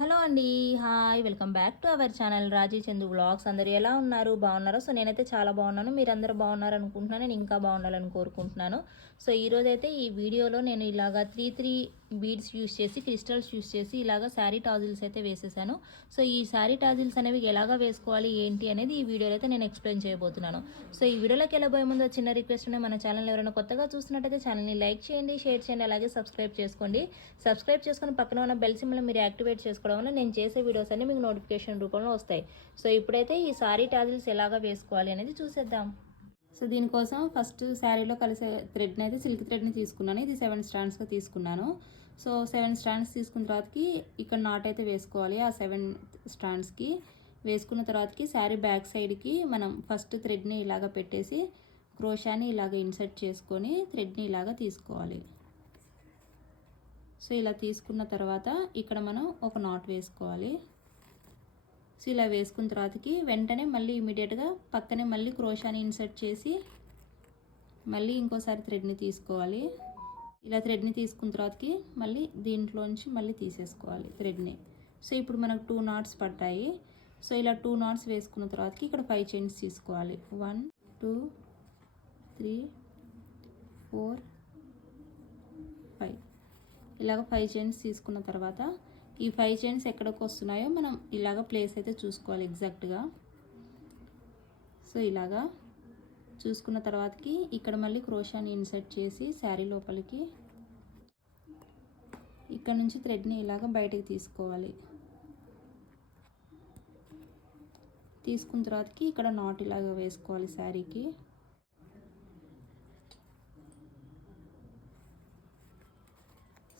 Hello అండి hi welcome back to our channel Raji Chandu vlogs. అందరూ ఎలా ఉన్నారు? బాగున్నారో? సో నేనైతే చాలా బాగున్నాను. మీరందరూ బాగున్నారు అనుకుంటున్నాను నేను ఇంకా బాగుండాలని కోరుకుంటున్నాను. సో ఈరోజైతే ఈ వీడియోలో నేను ఇలాగా త్రీ త్రీ బీడ్స్ యూస్ చేసి క్రిస్టల్స్ యూస్ చేసి ఇలాగ శారీ టాజిల్స్ అయితే వేసేసాను. సో ఈ శారీ టాజిల్స్ అనేవి ఎలాగా వేసుకోవాలి ఏంటి అనేది ఈ వీడియోలో అయితే నేను ఎక్స్ప్లెయిన్ చేయబోతున్నాను. సో ఈ వీడియోలోకి వెళ్ళబోయే ముందు చిన్న రిక్వెస్ట్ ఉన్నాయి మన ఛానల్ ఎవరైనా కొత్తగా చూస్తున్నట్టయితే ఛానల్ని లైక్ చేయండి షేర్ చేయండి అలాగే సబ్స్క్రైబ్ చేసుకోండి. సబ్స్క్రైబ్ చేసుకుని పక్కన ఉన్న బెల్ మీరు యాక్టివేట్ చేసుకోండి చేసుకోవడం వల్ల నేను చేసే వీడియోస్ అన్ని మీకు నోటిఫికేషన్ రూపంలో వస్తాయి. సో ఇప్పుడైతే ఈ సారీ టాజిల్స్ ఎలాగా వేసుకోవాలి అనేది చూసేద్దాం. సో దీనికోసం ఫస్ట్ శారీలో కలిసే థ్రెడ్ని అయితే సిల్క్ థ్రెడ్ని తీసుకున్నాను. ఇది సెవెన్ స్టాండ్స్గా తీసుకున్నాను. సో సెవెన్ స్టాండ్స్ తీసుకున్న తర్వాతకి ఇక్కడ నాట్ అయితే వేసుకోవాలి. ఆ సెవెన్ స్టాండ్స్కి వేసుకున్న తర్వాతకి శారీ బ్యాక్ సైడ్కి మనం ఫస్ట్ థ్రెడ్ని ఇలాగ పెట్టేసి క్రోషాని ఇలాగ ఇన్సర్ట్ చేసుకొని థ్రెడ్ని ఇలాగ తీసుకోవాలి. సో ఇలా తీసుకున్న తర్వాత ఇక్కడ మనం ఒక నాట్ వేసుకోవాలి. సో ఇలా వేసుకున్న తర్వాతకి వెంటనే మళ్ళీ ఇమీడియట్గా పక్కనే మళ్ళీ క్రోషాని ఇన్సర్ట్ చేసి మళ్ళీ ఇంకోసారి థ్రెడ్ని తీసుకోవాలి. ఇలా థ్రెడ్ని తీసుకున్న తర్వాతకి మళ్ళీ దీంట్లోంచి మళ్ళీ తీసేసుకోవాలి థ్రెడ్ని సో ఇప్పుడు మనకు టూ నాట్స్ పడ్డాయి. సో ఇలా టూ నాట్స్ వేసుకున్న తర్వాతకి ఇక్కడ ఫైవ్ చైన్స్ తీసుకోవాలి. వన్ టూ త్రీ ఫోర్ ఇలాగ ఫైవ్ చైన్స్ తీసుకున్న తర్వాత ఈ ఫైవ్ చైన్స్ ఎక్కడికి వస్తున్నాయో మనం ఇలాగ ప్లేస్ అయితే చూసుకోవాలి ఎగ్జాక్ట్గా సో ఇలాగా చూసుకున్న తర్వాతకి ఇక్కడ మళ్ళీ క్రోషాని ఇన్సర్ట్ చేసి శారీ లోపలికి ఇక్కడ నుంచి థ్రెడ్ని ఇలాగ బయటకు తీసుకోవాలి. తీసుకున్న తర్వాతకి ఇక్కడ నాట్ ఇలాగ వేసుకోవాలి శారీకి.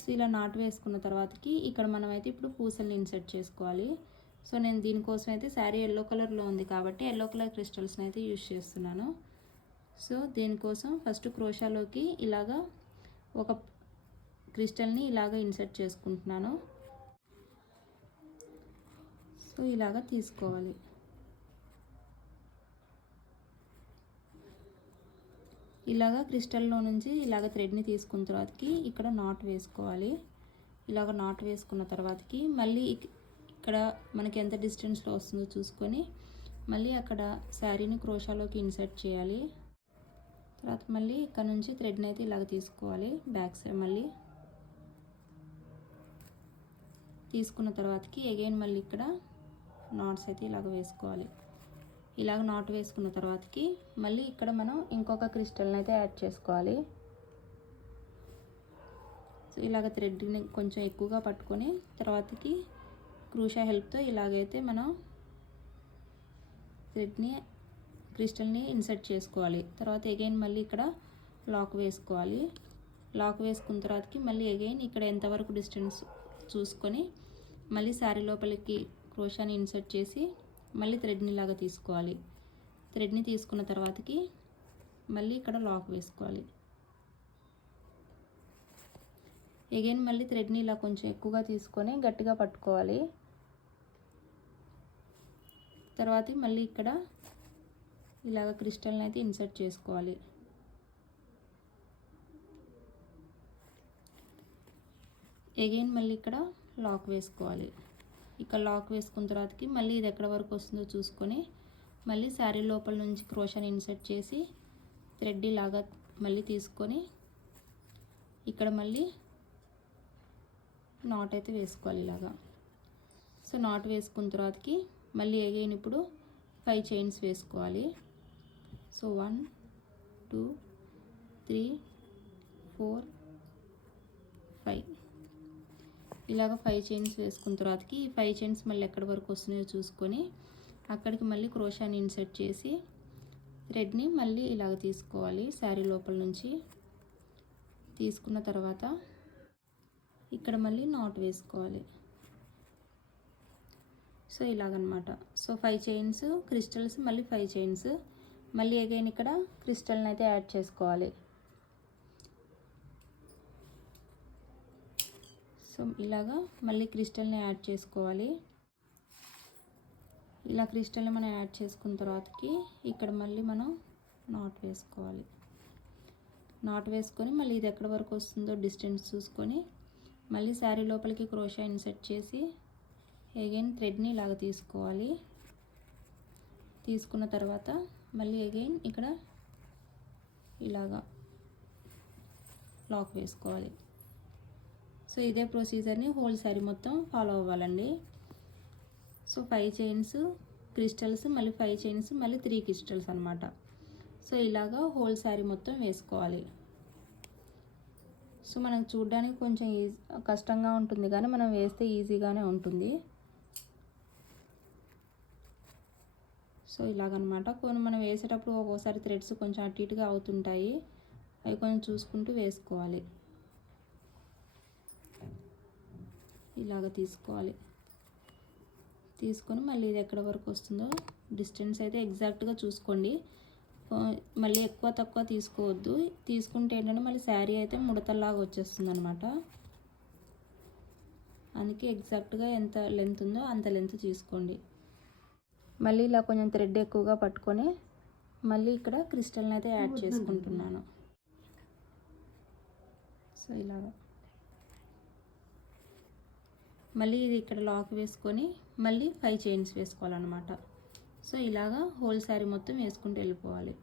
సో ఇలా నాటు వేసుకున్న తర్వాతకి ఇక్కడ మనమైతే ఇప్పుడు పూసల్ని ఇన్సర్ట్ చేసుకోవాలి. సో నేను దీనికోసం అయితే శారీ ఎల్లో కలర్లో ఉంది కాబట్టి ఎల్లో కలర్ క్రిస్టల్స్ని అయితే యూజ్ చేస్తున్నాను. సో దీనికోసం ఫస్ట్ క్రోషాలోకి ఇలాగా ఒక క్రిస్టల్ని ఇలాగ ఇన్సర్ట్ చేసుకుంటున్నాను. సో ఇలాగ తీసుకోవాలి. ఇలాగ క్రిస్టల్లో నుంచి ఇలాగ థ్రెడ్ని తీసుకున్న తర్వాతకి ఇక్కడ నాట్ వేసుకోవాలి. ఇలాగ నాట్ వేసుకున్న తర్వాతకి మళ్ళీ ఇక్కడ మనకి ఎంత డిస్టెన్స్లో వస్తుందో చూసుకొని మళ్ళీ అక్కడ శారీని క్రోషాలోకి ఇన్సర్ట్ చేయాలి. తర్వాత మళ్ళీ ఇక్కడ నుంచి థ్రెడ్ని అయితే ఇలాగ తీసుకోవాలి. బ్యాక్ సైడ్ మళ్ళీ తీసుకున్న తర్వాతకి అగైన్ మళ్ళీ ఇక్కడ నాట్స్ అయితే ఇలాగ వేసుకోవాలి. ఇలాగ నాట్ వేసుకున్న తర్వాతకి మళ్ళీ ఇక్కడ మనం ఇంకొక క్రిస్టల్ని అయితే యాడ్ చేసుకోవాలి. సో ఇలాగ థ్రెడ్ని కొంచెం ఎక్కువగా పట్టుకొని తర్వాతకి క్రూషా హెల్ప్తో ఇలాగైతే మనం థ్రెడ్ని క్రిస్టల్ని ఇన్సర్ట్ చేసుకోవాలి. తర్వాత అగైన్ మళ్ళీ ఇక్కడ లాక్ వేసుకోవాలి. లాక్ వేసుకున్న తర్వాతకి మళ్ళీ అగైన్ ఇక్కడ ఎంతవరకు డిస్టెన్స్ చూసుకొని మళ్ళీ శారీ లోపలికి క్రోషాని ఇన్సర్ట్ చేసి మళ్ళీ థ్రెడ్ని లాగా తీసుకోవాలి. థ్రెడ్ని తీసుకున్న తర్వాతకి మళ్ళీ ఇక్కడ లాక్ వేసుకోవాలి. ఎగైన్ మళ్ళీ థ్రెడ్ని ఇలా కొంచెం ఎక్కువగా తీసుకొని గట్టిగా పట్టుకోవాలి. తర్వాత మళ్ళీ ఇక్కడ ఇలాగ క్రిస్టల్ని అయితే ఇన్సర్ట్ చేసుకోవాలి. ఎగైన్ మళ్ళీ ఇక్కడ లాక్ వేసుకోవాలి. ఇక్కడ లాక్ వేసుకున్న తర్వాతకి మళ్ళీ ఇది ఎక్కడ వరకు వస్తుందో చూసుకొని మళ్ళీ శారీ లోపల నుంచి క్రోషన్ ఇన్సర్ట్ చేసి థ్రెడ్ ఇలాగా మళ్ళీ తీసుకొని ఇక్కడ మళ్ళీ నాట్ అయితే వేసుకోవాలి ఇలాగా. సో నాట్ వేసుకున్న తర్వాతకి మళ్ళీ అగైన్ ఇప్పుడు ఫైవ్ చైన్స్ వేసుకోవాలి. So one two three four five ఇలాగ ఫైవ్ చైన్స్ వేసుకున్న తర్వాతకి ఈ ఫైవ్ చైన్స్ మళ్ళీ ఎక్కడి వరకు వస్తున్నాయో చూసుకొని అక్కడికి మళ్ళీ క్రోషాని ఇన్సర్ట్ చేసి థ్రెడ్ని మళ్ళీ ఇలాగ తీసుకోవాలి శారీ లోపల నుంచి. తీసుకున్న తర్వాత ఇక్కడ మళ్ళీ నాట్ వేసుకోవాలి. సో ఇలాగనమాట. సో ఫైవ్ చైన్స్ క్రిస్టల్స్ మళ్ళీ ఫైవ్ చైన్స్ మళ్ళీ అగైన్ ఇక్కడ క్రిస్టల్ని అయితే యాడ్ చేసుకోవాలి. సో ఇలాగా మళ్ళీ క్రిస్టల్ని యాడ్ చేసుకోవాలి. ఇలా క్రిస్టల్ని మనం యాడ్ చేసుకున్న తర్వాతకి ఇక్కడ మళ్ళీ మనం నాట్ వేసుకోవాలి. నాట్ వేసుకొని మళ్ళీ ఇది ఎక్కడి వరకు వస్తుందో డిస్టెన్స్ చూసుకొని మళ్ళీ శారీ లోపలికి క్రోషా ఇన్సెట్ చేసి ఎగైన్ థ్రెడ్ని ఇలాగ తీసుకోవాలి. తీసుకున్న తర్వాత మళ్ళీ అగైన్ ఇక్కడ ఇలాగా లాక్ వేసుకోవాలి. సో ఇదే ప్రొసీజర్ని హోల్ శారీ మొత్తం ఫాలో అవ్వాలండి. సో ఫైవ్ చైన్స్ క్రిస్టల్స్ మళ్ళీ ఫైవ్ చైన్స్ మళ్ళీ త్రీ క్రిస్టల్స్ అనమాట సో ఇలాగా హోల్ శారీ మొత్తం వేసుకోవాలి. సో మనకు చూడడానికి కొంచెం ఈజీ కష్టంగా ఉంటుంది కానీ మనం వేస్తే ఈజీగానే ఉంటుంది. సో ఇలాగనమాట. కొన్ని మనం వేసేటప్పుడు ఒక్కోసారి థ్రెడ్స్ కొంచెం అటు ఇటుగా అవుతుంటాయి. అవి కొంచెం చూసుకుంటూ వేసుకోవాలి. ఇలాగ తీసుకోవాలి. తీసుకొని మళ్ళీ ఇది ఎక్కడ వరకు వస్తుందో డిస్టెన్స్ అయితే ఎగ్జాక్ట్గా చూసుకోండి. మళ్ళీ ఎక్కువ తక్కువ తీసుకోవద్దు. తీసుకుంటే ఏంటంటే మళ్ళీ శారీ అయితే ముడతల్లాగా వచ్చేస్తుంది అనమాట అందుకే ఎగ్జాక్ట్గా ఎంత లెంత్ ఉందో అంత లెంత్ తీసుకోండి. మళ్ళీ ఇలా కొంచెం థ్రెడ్ ఎక్కువగా పట్టుకొని మళ్ళీ ఇక్కడ క్రిస్టల్ని అయితే యాడ్ చేసుకుంటున్నాను. సో ఇలాగా. మళ్ళీ ఇది ఇక్కడ లాక్ వేసుకొని మళ్ళీ ఫైవ్ చైన్స్ వేసుకోవాలన్నమాట. సో ఇలాగా హోల్ శారీ మొత్తం వేసుకుంటూ వెళ్ళిపోవాలి.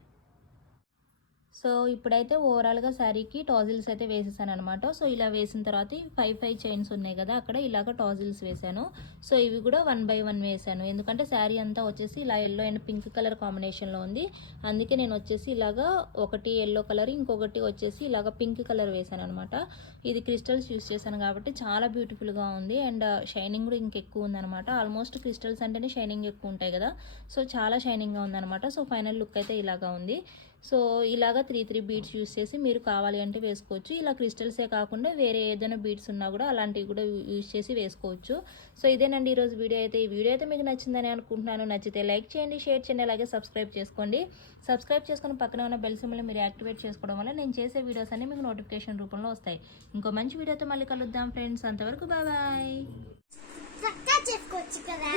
సో ఇప్పుడైతే ఓవరాల్గా శారీకి టాజిల్స్ అయితే వేసేసాను అనమాట సో ఇలా వేసిన తర్వాత ఫైవ్ ఫైవ్ చైన్స్ ఉన్నాయి కదా అక్కడ ఇలాగ టాజిల్స్ వేసాను. సో ఇవి కూడా వన్ బై వన్ వేసాను. ఎందుకంటే శారీ అంతా వచ్చేసి ఇలా ఎల్లో అండ్ పింక్ కలర్ కాంబినేషన్లో ఉంది. అందుకే నేను వచ్చేసి ఇలాగా ఒకటి ఎల్లో కలర్ ఇంకొకటి వచ్చేసి ఇలాగ పింక్ కలర్ వేసాను అనమాట ఇది క్రిస్టల్స్ యూస్ చేశాను కాబట్టి చాలా బ్యూటిఫుల్గా ఉంది. అండ్ షైనింగ్ కూడా ఇంకెక్కువ ఉందనమాట ఆల్మోస్ట్ క్రిస్టల్స్ అంటేనే షైనింగ్ ఎక్కువ ఉంటాయి కదా సో చాలా షైనింగ్గా ఉందనమాట సో ఫైనల్ లుక్ అయితే ఇలాగా ఉంది. సో ఇలాగ త్రీ త్రీ బీడ్స్ యూస్ చేసి మీరు కావాలి అంటే వేసుకోవచ్చు. ఇలా క్రిస్టల్సే కాకుండా వేరే ఏదైనా బీడ్స్ ఉన్నా కూడా అలాంటివి కూడా యూస్ చేసి వేసుకోవచ్చు. సో ఇదేనండి ఈరోజు వీడియో అయితే. ఈ వీడియో అయితే మీకు నచ్చిందని అనుకుంటున్నాను. నచ్చితే లైక్ చేయండి షేర్ చేయండి అలాగే సబ్స్క్రైబ్ చేసుకోండి. సబ్స్క్రైబ్ చేసుకుని పక్కన ఉన్న బెల్ సింబల్ని మీరు యాక్టివేట్ చేసుకోవడం వల్ల నేను చేసే వీడియోస్ అన్ని మీకు నోటిఫికేషన్ రూపంలో వస్తాయి. ఇంకో మంచి వీడియోతో మళ్ళీ కలుద్దాం ఫ్రెండ్స్. అంతవరకు బాయ్ చక్కగా చేసుకోవచ్చు కదా.